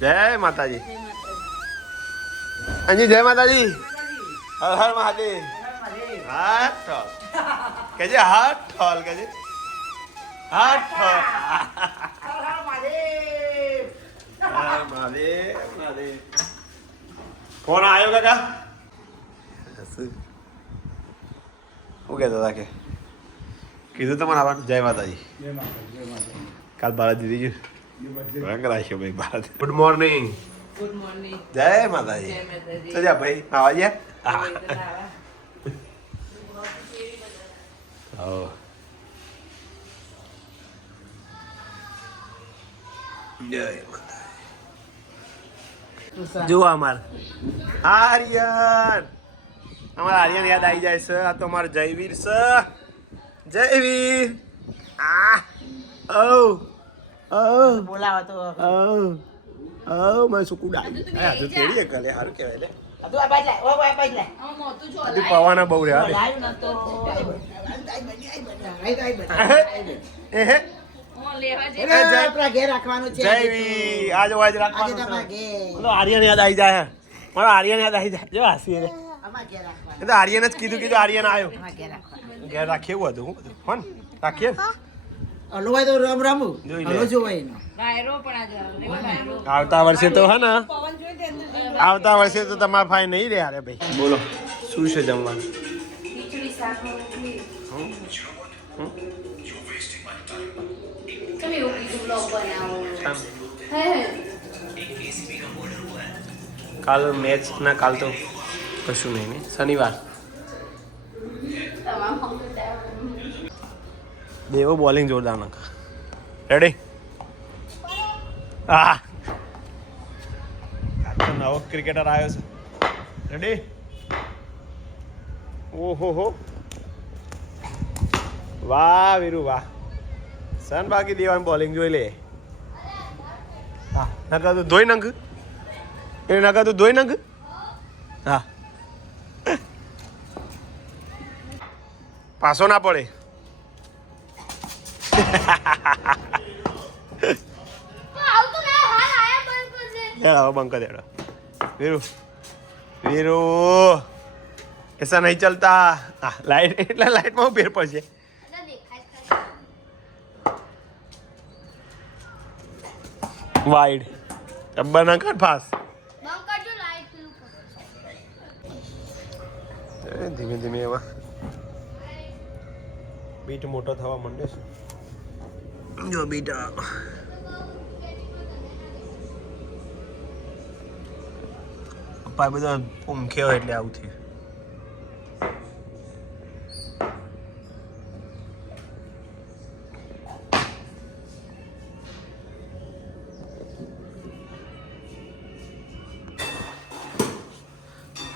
જય માતાજી. અંજી જય માતાજી. હર હર મહાદેવ. હાથ ઠોલ કેજે, હાથ ઠોલ કેજે, હાથ ઠોલ. હર મહાદેવ મહાદેવ. ફોન આવ્યો કાકા? શું કહેતા હતા? કે કીધું તમારે આવવાનું? જય માતાજી. કાલ ભારત દીદી ગયું રંગ રાખ્યો ભાઈ Bharat. Good morning. Good morning. જય માતાજી. સજા ભાઈ આવા ગયા. જય માતા. જુઓ અમાર આર્યન, અમારા આર્યન યાદ આવી જાય છે. આ તો અમારો જયવીર છે. જયવીર બોલાવો તો મેં સુકું ડાળી હજુ તેડીએ કલે સારું કહેવાય લે. પવાના બહુ રહ્યા આર્યન યાદ આવી જાય. મારો આર્યન યાદ આવી જાય. જો હાસી રે એ તો આર્યન જ કીધું આર્યન આવ્યો. ઘેર રાખીએ એવું હતું. હું બધું ફોન રાખીએ. હલવાય તો રમ રમું હલો જોવાય નો. આવતા વર્ષે તો હે ને, આવતા વર્ષે તો તમારા ભાઈ નહીં રે. અરે ભાઈ બોલો શું છે જમવાનું? કાલ મેચ ના, કાલ તો કશું નહીં ને, શનિવાર. દેવો બોલિંગ જોરદાર નાખા. રેડી? હા, નવો ક્રિકેટર આવ્યો છે. રેડી? ઓહો હો, વાહ વીરુ વાહ. સન બાકી દેવાની બોલિંગ જોઈ લે. હા, નકા તું ધોઈ નાખ. એ નકા તું ધોઈ નાખ. હા, પાછો ના પડે. બંધ कर देना वीरू. वीरू ऐसा नहीं चलता. लाइट એટલે લાઈટમાં ફેર પડશે. વાઈડ ડબ્બા ના કર ફાસ. ધીમે ધીમે એમાં બીટ મોટો થવા માંડે છે. જો બીટા પપ્પા બધા ઊંઘ્યો એટલે આવું થયું.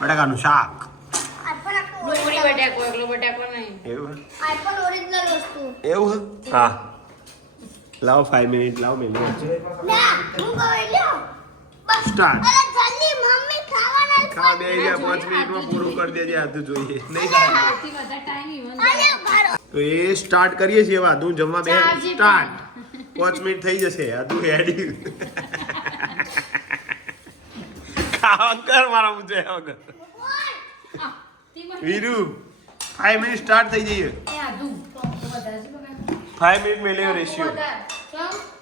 બટાકાનું શાક. એવું? હા, લાવો 5 મિનિટ લાવો. Menu start. ખા બે 5 મિનિટમાં પૂરું કરી દેજે. આધું જોઈએ નહીં તો એ સ્ટાર્ટ કરીએ છીએ. આધું જમવા બે સ્ટાર્ટ. 5 મિનિટ થઈ જશે. આધું હેડી ખાવા કર મારા મુજે વગર. વીરુ 5 મિનિટ સ્ટાર્ટ થઈ જઈએ. 5 મિનિટ મેં લેવો રેશિયો.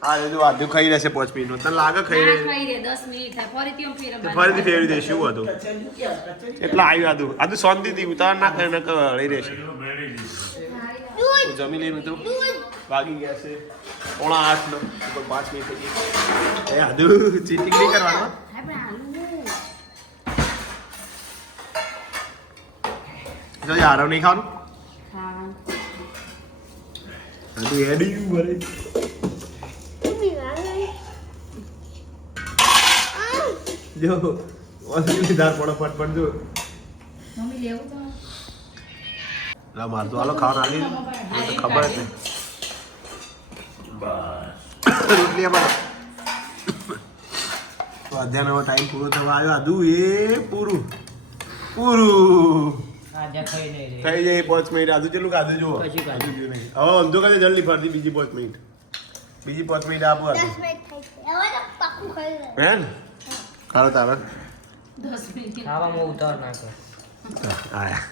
હા જો આધુ ખાઈ રહેશે 5 મિનિટમાં. તને લાગે ખાઈ રહે? 10 મિનિટ ફરીથી ફેરવી દે. શું હતું એટલે આવ્યું આધુ. આધુ શાંતિથી ઉતાર ના કરે ને લઈ રહેશે. જમી લઈને તો વાગી ગયા છે 7:45 નો. 5 મિનિટ થઈ ગઈ. એ આધુ ચીટિંગ નહીં કરવાનું. જો યાર નહીં ખાવાનું. આધુ એડી ભરે. જો ઓસલી દાર પડો ફટફટ જો. મમ્મી લેવું તો લા માર તો હાલો ખાવા આલી તો ખબર જ નહીં. બસ રોટલી અમાર તો અધ્યાયનો ટાઈમ પૂરો થવા આવ્યો. આધુ એ પૂરું થઈ જાય 5 મિનિટ. આધુ ચેલું કાધું જુઓ. આધુ જોયું નહીં. હવે અંધો કાલે જલ્દી ફરતી બીજી 5 મિનિટ. બીજી 5 મિનિટ આપો. 10 મિનિટ થઈ હવે તો હે ને ખાલો તારે 10 મિનિટ ખાવામાં ઉતાર નાખો આયા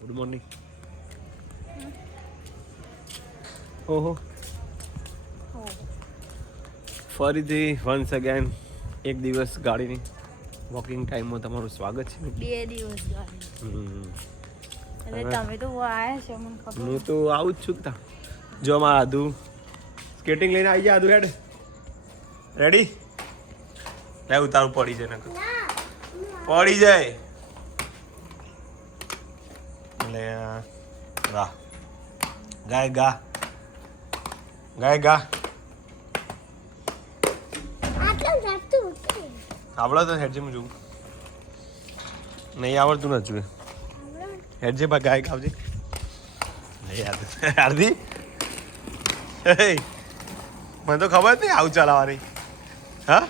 ગુડ મોર્નિંગ ઓહો ફરીથી વન્સ અગેન એક દિવસ ગાડીની વોકિંગ ટાઈમમાં તમારું સ્વાગત છે 2 દિવસ ગાડી એટલે તમે તો આયા છો મને ખબર હું તો આવું જ છું તા જો મારા આદુ સ્કેટિંગ લઈને આવી જા આદુ હેડ રેડી લે ઉતારું પડી જાય નકર પડી જાય લે વાહ ગાય ગા આવડે તો હેડજે હું જોઉં નહીં આવડતું નથી હેડજે બા ગાય ખાવજે હાર્દી મને તો ખબર જ નહીં આવું ચલાવવાની હા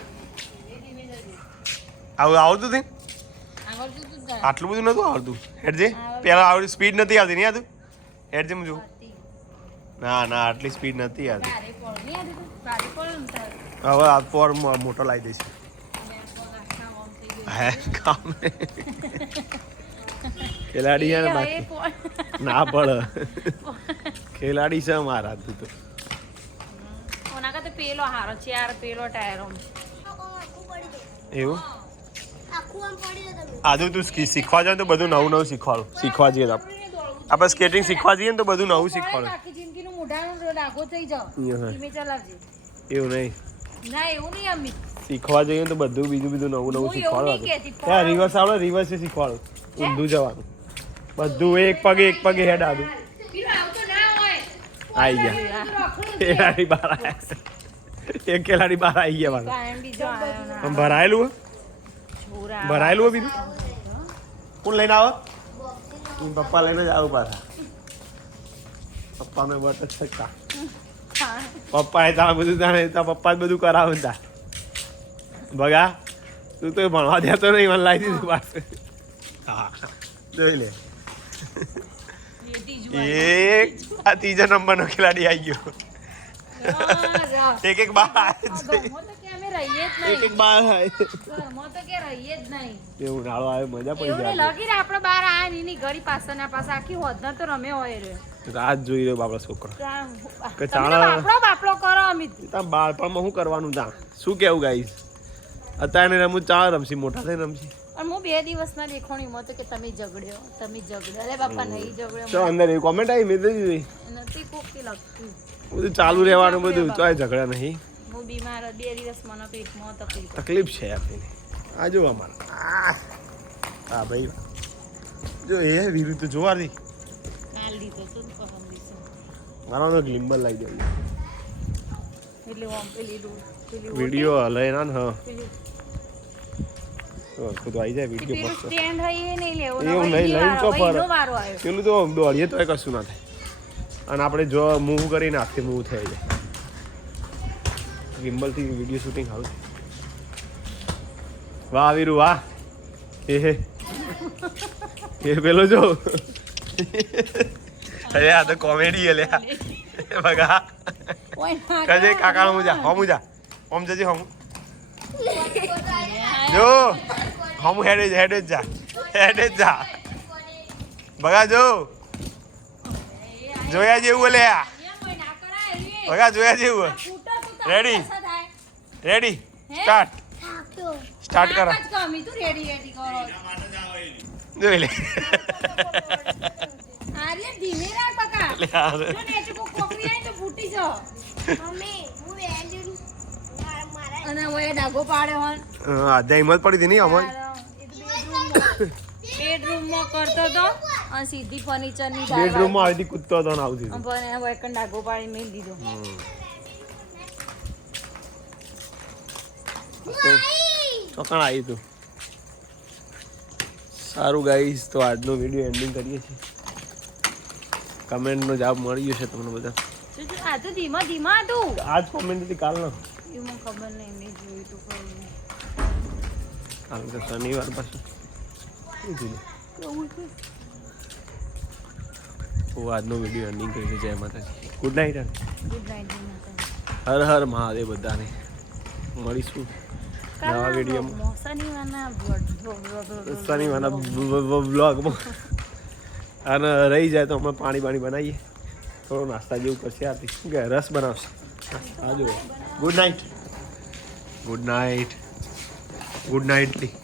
આવું આવડતું હતી આટલું બધું નતું આવડતું હેડજે પેલા આવડી સ્પીડ નથી આવતી નહીં આવતું હેડજે હું જોઉં ના ના આટલી સ્પીડ નથી આવતી હવે આ પોર મોટો લાવી દઈશ હે કામ ખેલાડી છે ને બાકી ના પડે ખેલાડી છે મારા તું તો ઓના કરતા પેલો હારો છે યાર પેલો ટાયરો એવું આદુ તું શીખવા જાય તો બધું નવું નવું શીખવા જઈએ આપણે સ્કેટિંગ શીખવા જઈએ ને તો બધું નવું શીખવાડું આખી જિંદગીનું મોઢાનો ડાઘો થઈ જાવ ધીમે ચલાવજે એવું નહીં ના એવું નહીં અમી શીખવા જઈએ તો બધું બીજું નવું નવું હું એવું નહીં શીખવાડવાનું કહેતી, ત્યાં રિવર્સ આવડે રિવર્સ શીખવાડું ઊંધું જવાનું બધું એક પગે હેડ આદુ પેલો આવતો ના હોય આવી ગયા ખેલાડી બહાર આવ્યા એક ખેલાડી બહાર આવી ગયા મારા કાયમ બીજો આવ્યો ના આમ ભરાયેલું હે? છોરા ભરાયેલું હે બીજું કોણ લઈને આવે પપ્પા લઈને જ આવું પાછા પપ્પાને બટ જ શકતા પપ્પા એ તારા બધું જાણે પપ્પા જ બધું કરાવે તા બગા તું તો ભણવા દેતો નહીં મને લાવી દીધું પાછું હા જોઈ લે એક આ ત્રીજા નંબરનો ખેલાડી આવી ગયો એક બાર એક બાર એ ઉનાળો આવે મજા પડી જાય રાત જોઈ રહ્યો બાપડા છોકરો કે બાળપણમાં શું કરવાનું ત્યાં શું કેવું ગાઈસ અત્યારે રમું ચાલ રમશી મોટા થઈને રમશી હું 2 દિવસમાં દેખોણીમાં તો કે તમે ઝઘડ્યો અરે બાપા નહીં ઝઘડ્યો ચો અંદર એવી કોમેન્ટ આવી મેં જોઈ નથી કોકી લગતી બધું ચાલુ રહેવાનું બધું ચોય ઝઘડા નહીં હું બીમાર 2 દિવસ મને પેટમાં તકલીફ છે આપણી આ જો અમારા હા ભાઈ જો એ વીરુ તો જોવા દે કાલ દીધો તો પરમ દિવસે મારા તો ગ્લિમ્બલ લાગી ગયું એટલે ઓમ પેલી વિડિયો હલે ના ને હા પેલી તો આવી જાય વિડિયો મસ્ત સ્ટેન્ડ હોય એ નહીં લેવો એવું નહીં લઈને તો પર વારો આવ્યો પેલું તો દોડીએ તો કશું ના થાય અને આપણે જો મૂવ કરીને હાથથી મૂવ થઈ જાય ગિમ્બલથી વિડીયો શૂટિંગ સારું છે વાહ વીરુ વાહ એ પેલો જો અરે આ તો કોમેડી હે લ્યા બગા કજે કાકાનો મુજા હોમ જજે હોમ જો હોમ હેડે જ જા બગા જો જોયા જેવું લે આ બગા જોયા જેવું રેડી રેડી સ્ટાર્ટ સ્ટાર્ટ કરો જોઈ લે ડાગો પાડ્યો આધા હિંમત પડી હતી નહીં અમન બેડરૂમમાં કરતો તો અને સીધી ફર્નિચર ની બેડરૂમમાં આવી કૂદતો હતો ને આવતી હતી. પણ વેકન ડાગો પાડી મેલ દીધો. ચોકણ આવી તું સારું ગાઈસ તો આજનો વિડીયો એન્ડિંગ કરીએ છીએ કમેન્ટનો જવાબ મળી ગયો છે તમને બધા આ તો ધીમા ધીમા હતું આજ કોમેન્ટ હતી કાલનો એમાં ખબર નહીં મેં જોયું તો કાલ તો શનિવાર પાછું આજનો વિડીયો એન્ડિંગ કરી જય માતાજી good night good night. Har Har Mahadev બધાને મળીશું નવા વિડીયોમાં શનિવારના બ્લોગમાં અને રહી જાય તો હમણાં પાણી બનાવીએ થોડો નાસ્તા જેવું કરશે આથી શું કે રસ બનાવશે હા જો good night good night good night લી